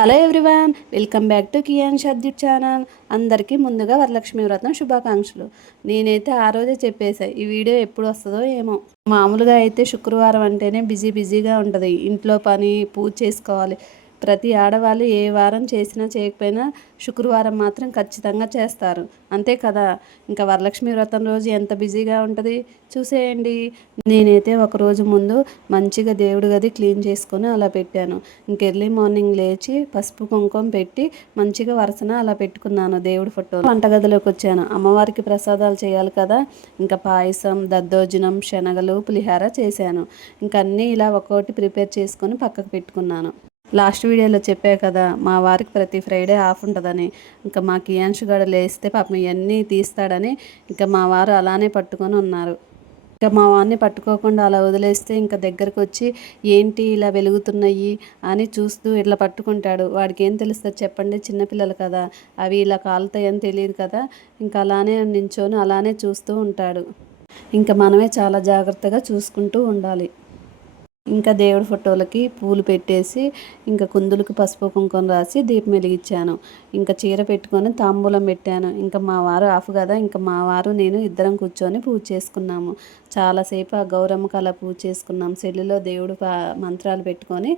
Hello everyone welcome back to Kian షద్యుట్ channel. అందరికీ ముందుగా వరలక్ష్మి వ్రతం శుభాకాంక్షలు. నేనైతే ఆ రోజే చెప్పేసా ఈ వీడియో ఎప్పుడు వస్తుందో ఏమో. మామూలుగా అయితే శుక్రవారం అంటేనే బిజీ బిజీగా ఉంటుంది. ఇంట్లో పని పూజ చేసుకోవాలి. ప్రతి ఆడవాళ్ళు ఏ వారం చేసినా చేయకపోయినా శుక్రవారం మాత్రం ఖచ్చితంగా చేస్తారు. అంతే కదా? ఇంకా వరలక్ష్మి వ్రతం రోజు ఎంత బిజీగా ఉంటుంది? చూసేయండి. నేనైతే ఒక రోజు ముందు మంచిగా దేవుడి గది క్లీన్ చేసుకొని అలా పెట్టాను. ఇంక ఎర్లీ మార్నింగ్ లేచి పసుపు కుంకుమ పెట్టి మంచిగా వరుసన అలా పెట్టుకున్నాను దేవుడి ఫోటో వంటగదిలోకి వచ్చాను. అమ్మవారికి ప్రసాదాలు చేయాలి కదా? ఇంకా పాయసం దద్దోజనం శనగలు పులిహార చేశాను. ఇంక అన్నీ ఇలా ఒక్కొక్కటి ప్రిపేర్ చేసుకొని పక్కకు పెట్టుకున్నాను. లాస్ట్ వీడియోలో చెప్పా కదా మా వారికి ప్రతి ఫ్రైడే ఆఫ్ ఉంటుందని. ఇంకా మా కియాన్షు గడ లేస్తే పాపం ఇవన్నీ తీస్తాడని ఇంకా మా వారు అలానే పట్టుకొని ఉన్నారు. ఇంకా మా వారిని పట్టుకోకుండా అలా వదిలేస్తే ఇంకా దగ్గరకు వచ్చి ఏంటి ఇలా వెలుగుతున్నాయి అని చూస్తూ ఇట్లా పట్టుకుంటాడు. వాడికి ఏం తెలుస్తుంది చెప్పండి చిన్నపిల్లలు కదా అవి ఇలా కాలుతాయని తెలియదు కదా ఇంకా అలానే నించోని అలానే చూస్తూ ఉంటాడు. ఇంకా మనమే చాలా జాగ్రత్తగా చూసుకుంటూ ఉండాలి. ఇంకా దేవుడి ఫోటోలకి పూలు పెట్టేసి ఇంకా కుందులకు పసుపు కుంకుమ రాసి దీపం వెలిగించాను. ఇంకా చీర పెట్టుకొని తాంబూలం పెట్టాను. ఇంకా మా వారు ఆఫ్ కదా ఇంకా మా వారు నేను ఇద్దరం కూర్చొని పూజ చేసుకున్నాము. చాలాసేపు ఆ గౌరమ్మకు అలా పూజ చేసుకున్నాం. సెల్లులో దేవుడు మంత్రాలు పెట్టుకొని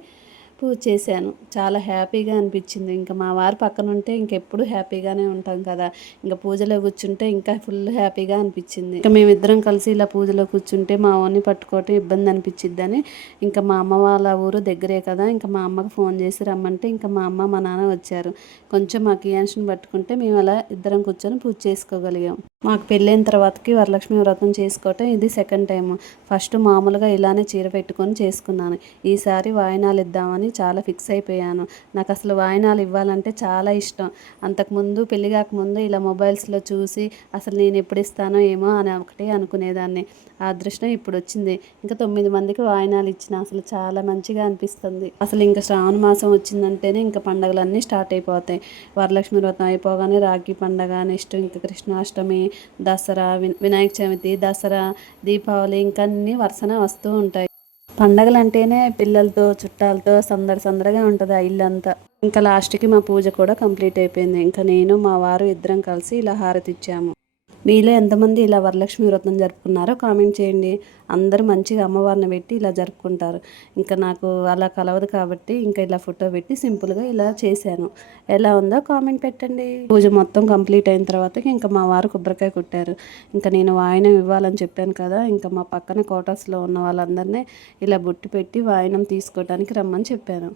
పూజ చేశాను. చాలా హ్యాపీగా అనిపించింది. ఇంకా మా వారు పక్కన ఉంటే ఇంకెప్పుడు హ్యాపీగానే ఉంటాం కదా. ఇంకా పూజలో కూర్చుంటే ఇంకా ఫుల్ హ్యాపీగా అనిపించింది. ఇంకా మేమిద్దరం కలిసి ఇలా పూజలో కూర్చుంటే మా ఓన్ని పట్టుకోవటం ఇబ్బంది అనిపించిద్దని ఇంకా మా అమ్మ వాళ్ళ ఊరు దగ్గరే కదా. ఇంకా మా అమ్మకు ఫోన్ చేసి రమ్మంటే ఇంకా మా అమ్మ మా నాన్న వచ్చారు. కొంచెం మా కియాన్షన్ పట్టుకుంటే మేము అలా ఇద్దరం కూర్చొని పూజ చేసుకోగలిగాం. మాకు పెళ్ళైన తర్వాతకి వరలక్ష్మి వ్రతం చేసుకోవటం ఇది సెకండ్ టైం ఫస్ట్ మామూలుగా ఇలానే చీర పెట్టుకొని చేసుకున్నాను. ఈసారి వాయినాలు ఇద్దామని చాలా ఫిక్స్ అయిపోయాను. నాకు అసలు వాయినాలు ఇవ్వాలంటే చాలా ఇష్టం. అంతకుముందు పెళ్ళి కాకముందు ఇలా మొబైల్స్లో చూసి అసలు నేను ఎప్పుడు ఇస్తానో ఏమో అని ఒకటే అనుకునేదాన్ని. ఆ అదృష్టం ఇప్పుడు వచ్చింది. ఇంకా తొమ్మిది మందికి వాయినాలు ఇచ్చిన అసలు చాలా మంచిగా అనిపిస్తుంది. అసలు ఇంకా శ్రావణ మాసం వచ్చిందంటేనే ఇంకా పండగలన్నీ స్టార్ట్ అయిపోతాయి. వరలక్ష్మి వ్రతం అయిపోగానే రాఖీ పండగ నెక్స్ట్ ఇంకా కృష్ణాష్టమి దసరా వినాయక చవితి దసరా దీపావళి ఇంకా అన్నీ వరుసన వస్తూ ఉంటాయి. పండగలు అంటేనే పిల్లలతో చుట్టాలతో సందడి సందడిగా ఉంటుంది ఆ ఇల్లు అంతా ఇంకా లాస్ట్కి మా పూజ కూడా కంప్లీట్ అయిపోయింది. ఇంకా నేను మా వారు ఇద్దరం కలిసి ఇలా హారతి ఇచ్చాము. మీలో ఎంతమంది ఇలా వరలక్ష్మి వ్రతం జరుపుకున్నారో కామెంట్ చేయండి. అందరూ మంచిగా అమ్మవారిని పెట్టి ఇలా జరుపుకుంటారు. ఇంకా నాకు అలా కలవదు కాబట్టి ఇంకా ఇలా ఫోటో పెట్టి సింపుల్గా ఇలా చేశాను. ఎలా ఉందో కామెంట్ పెట్టండి. పూజ మొత్తం కంప్లీట్ అయిన తర్వాత ఇంకా మా వారు కొబ్బరికాయ కుట్టారు. ఇంకా నేను వాయనం ఇవ్వాలని చెప్పాను కదా ఇంకా మా పక్కన క్వార్టర్స్లో ఉన్న వాళ్ళందరినీ ఇలా బుట్టి పెట్టి వాయనం తీసుకోవడానికి రమ్మని చెప్పాను.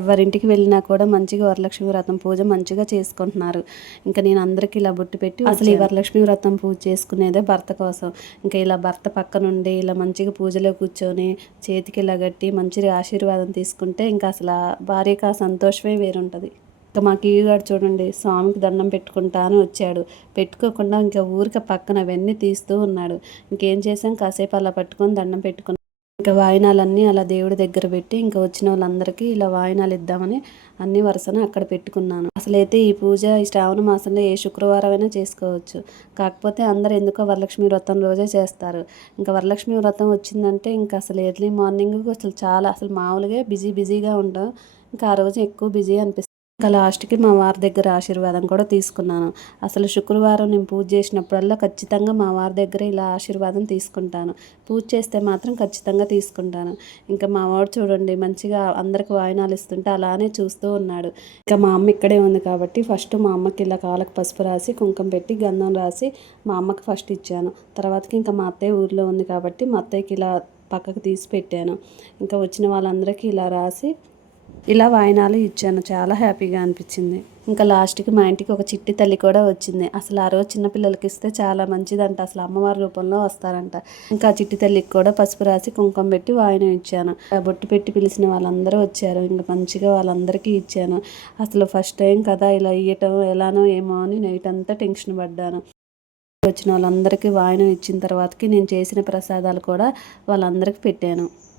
ఎవరింటికి వెళ్ళినా కూడా మంచిగా వరలక్ష్మి వ్రతం పూజ మంచిగా చేసుకుంటున్నారు. ఇంకా నేను అందరికి ఇలా బొట్టు పెట్టి అసలు ఈ వరలక్ష్మి వ్రతం పూజ చేసుకునేదే భర్త కోసం. ఇంకా ఇలా భర్త పక్క నుండి ఇలా మంచిగా పూజలో కూర్చొని చేతికి ఇలా గట్టి మంచిగా ఆశీర్వాదం తీసుకుంటే ఇంకా అసలు భార్యకు ఆ సంతోషమే వేరుంటుంది. ఇంకా మా కీగాడు చూడండి స్వామికి దండం పెట్టుకుంటా అని వచ్చాడు. పెట్టుకోకుండా ఇంకా ఊరికి పక్కన అవన్నీ తీస్తూ ఉన్నాడు. ఇంకేం చేసాం కాసేపు అలా పట్టుకొని దండం పెట్టుకున్నాం. ఇంకా వాయినాలన్నీ అలా దేవుడి దగ్గర పెట్టి ఇంకా వచ్చిన వాళ్ళందరికీ ఇలా వాయినాలు ఇద్దామని అన్ని వరుసన అక్కడ పెట్టుకున్నాను. అసలైతే ఈ పూజ ఈ శ్రావణ మాసంలో ఏ శుక్రవారం అయినా చేసుకోవచ్చు. కాకపోతే అందరు ఎందుకో వరలక్ష్మి వ్రతం రోజే చేస్తారు. ఇంకా వరలక్ష్మి వ్రతం వచ్చిందంటే ఇంకా అసలు ఎర్లీ మార్నింగ్ అసలు చాలా అసలు మామూలుగా బిజీ బిజీగా ఉంటాం ఇంకా ఆ రోజు ఎక్కువ బిజీ అనిపిస్తుంది. ఇంకా లాస్ట్కి మా వారి దగ్గర ఆశీర్వాదం కూడా తీసుకున్నాను. అసలు శుక్రవారం నేను పూజ చేసినప్పుడల్లా ఖచ్చితంగా మా వారి దగ్గర ఇలా ఆశీర్వాదం తీసుకుంటాను. పూజ చేస్తే మాత్రం ఖచ్చితంగా తీసుకుంటాను. ఇంకా మా వాడు చూడండి మంచిగా అందరికి వాయినాలు ఇస్తుంటే అలానే చూస్తూ ఉన్నాడు. ఇంకా మా అమ్మ ఇక్కడే ఉంది కాబట్టి ఫస్ట్ మా అమ్మకి ఇలా కాళ్ళకు పసుపు రాసి కుంకుమ పెట్టి గంధం రాసి మా అమ్మకి ఫస్ట్ ఇచ్చాను. తర్వాతకి ఇంకా మా అత్తయ్య ఊర్లో ఉంది కాబట్టి మా అత్తయ్యకి ఇలా పక్కకు తీసి పెట్టాను. ఇంకా వచ్చిన వాళ్ళందరికీ ఇలా రాసి ఇలా వాయినాలు ఇచ్చాను. చాలా హ్యాపీగా అనిపించింది. ఇంకా లాస్ట్కి మా ఇంటికి ఒక చిట్టి తల్లి కూడా వచ్చింది. అసలు ఆ రోజు చిన్నపిల్లలకి ఇస్తే చాలా మంచిదంట. అసలు అమ్మవారి రూపంలో వస్తారంట. ఇంకా చిట్టి తల్లికి కూడా పసుపు రాసి కుంకుమ పెట్టి వాయినం ఇచ్చాను. బొట్టు పెట్టి పిలిచిన వాళ్ళందరూ వచ్చారు. ఇంకా మంచిగా వాళ్ళందరికీ ఇచ్చాను. అసలు ఫస్ట్ టైం కదా ఇలా ఇయ్యటం ఎలానో ఏమో అని నైట్ అంతా టెన్షన్ పడ్డాను. వచ్చిన వాళ్ళందరికీ వాయినం ఇచ్చిన తర్వాతకి నేను చేసిన ప్రసాదాలు కూడా వాళ్ళందరికీ పెట్టాను.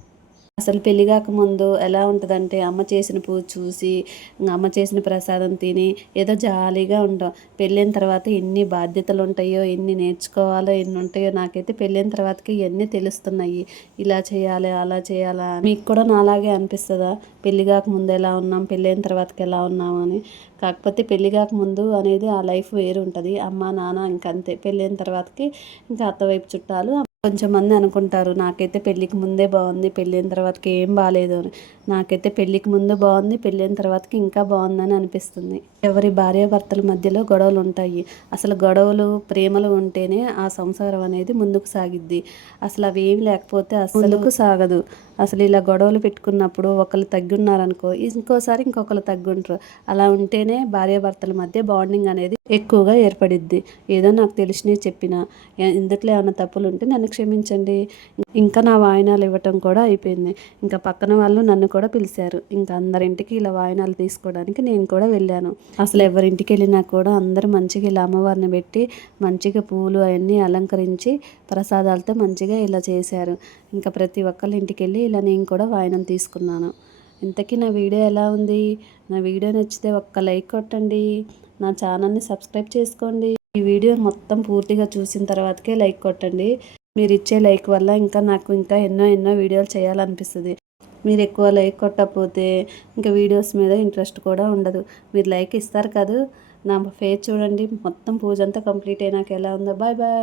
అసలు పెళ్ళి కాకముందు ఎలా ఉంటుందంటే అమ్మ చేసిన పూజ చూసి ఇంకా అమ్మ చేసిన ప్రసాదం తిని ఏదో జాలీగా ఉంటాం పెళ్ళైన తర్వాత ఎన్ని బాధ్యతలు ఉంటాయో ఎన్ని నేర్చుకోవాలో ఎన్ని ఉంటాయో నాకైతే పెళ్ళైన తర్వాతకి ఇవన్నీ తెలుస్తున్నాయి. ఇలా చేయాలి అలా చేయాలా మీకు కూడా నాలాగే అనిపిస్తుందా? పెళ్ళి కాకముందు ఎలా ఉన్నాం పెళ్ళైన తర్వాతకి ఎలా ఉన్నాం అని. కాకపోతే పెళ్ళి కాకముందు అనేది ఆ లైఫ్ వేరు ఉంటుంది అమ్మ నాన్న ఇంకంతే. పెళ్ళైన తర్వాతకి ఇంకా అత్తవైపు చుట్టాలు కొంచెం మంది అనుకుంటారు నాకైతే పెళ్ళికి ముందే బాగుంది పెళ్ళైన తర్వాతకి ఏం బాగాలేదు అని. నాకైతే పెళ్ళికి ముందు బాగుంది పెళ్ళైన తర్వాతకి ఇంకా బాగుందని అనిపిస్తుంది. ఎవరి భార్యాభర్తల మధ్యలో గొడవలు ఉంటాయి అసలు గొడవలు ప్రేమలు ఉంటేనే ఆ సంసారం అనేది ముందుకు సాగిద్ది. అసలు అవి ఏమి లేకపోతే అసలుకు సాగదు. అసలు ఇలా గొడవలు పెట్టుకున్నప్పుడు ఒకళ్ళు తగ్గున్నారనుకో ఇంకోసారి ఇంకొకరు తగ్గుంటారు. అలా ఉంటేనే భార్యాభర్తల మధ్య బాండింగ్ అనేది ఎక్కువగా ఏర్పడిద్ది. ఏదో నాకు తెలిసినవి చెప్పిన ఇందుట్లో ఏమైనా తప్పులు ఉంటే నన్ను క్షమించండి. ఇంకా నా వాయినాలు ఇవ్వటం కూడా అయిపోయింది. ఇంకా పక్కన వాళ్ళు నన్ను కూడా పిలిచారు. ఇంకా అందరింటికి ఇలా వాయినాలు తీసుకోవడానికి నేను కూడా వెళ్ళాను. అసలు ఎవరింటికి వెళ్ళినా కూడా అందరూ మంచిగా ఇలా అమ్మవారిని పెట్టి మంచిగా పూలు అవన్నీ అలంకరించి ప్రసాదాలతో మంచిగా ఇలా చేశారు. ఇంకా ప్రతి ఒక్కళ్ళ ఇంటికి వెళ్ళి ఇలా నేను కూడా వాయినం తీసుకున్నాను. ఇంతకీ నా వీడియో ఎలా ఉంది? నా వీడియో నచ్చితే ఒక్క లైక్ కొట్టండి. నా ఛానల్ని సబ్స్క్రైబ్ చేసుకోండి. ఈ వీడియో మొత్తం పూర్తిగా చూసిన తర్వాతకే లైక్ కొట్టండి. మీరు ఇచ్చే లైక్ వల్ల ఇంకా నాకు ఇంకా ఎన్నో ఎన్నో వీడియోలు చేయాలనిపిస్తుంది. మీరు ఎక్కువ లైక్ కొట్టకపోతే ఇంకా వీడియోస్ మీద ఇంట్రెస్ట్ కూడా ఉండదు. మీరు లైక్ ఇస్తారు కదా? నా ఫేస్ చూడండి. మొత్తం పూజ అంతా కంప్లీట్ అయినాక ఎలా ఉందో. Bye bye.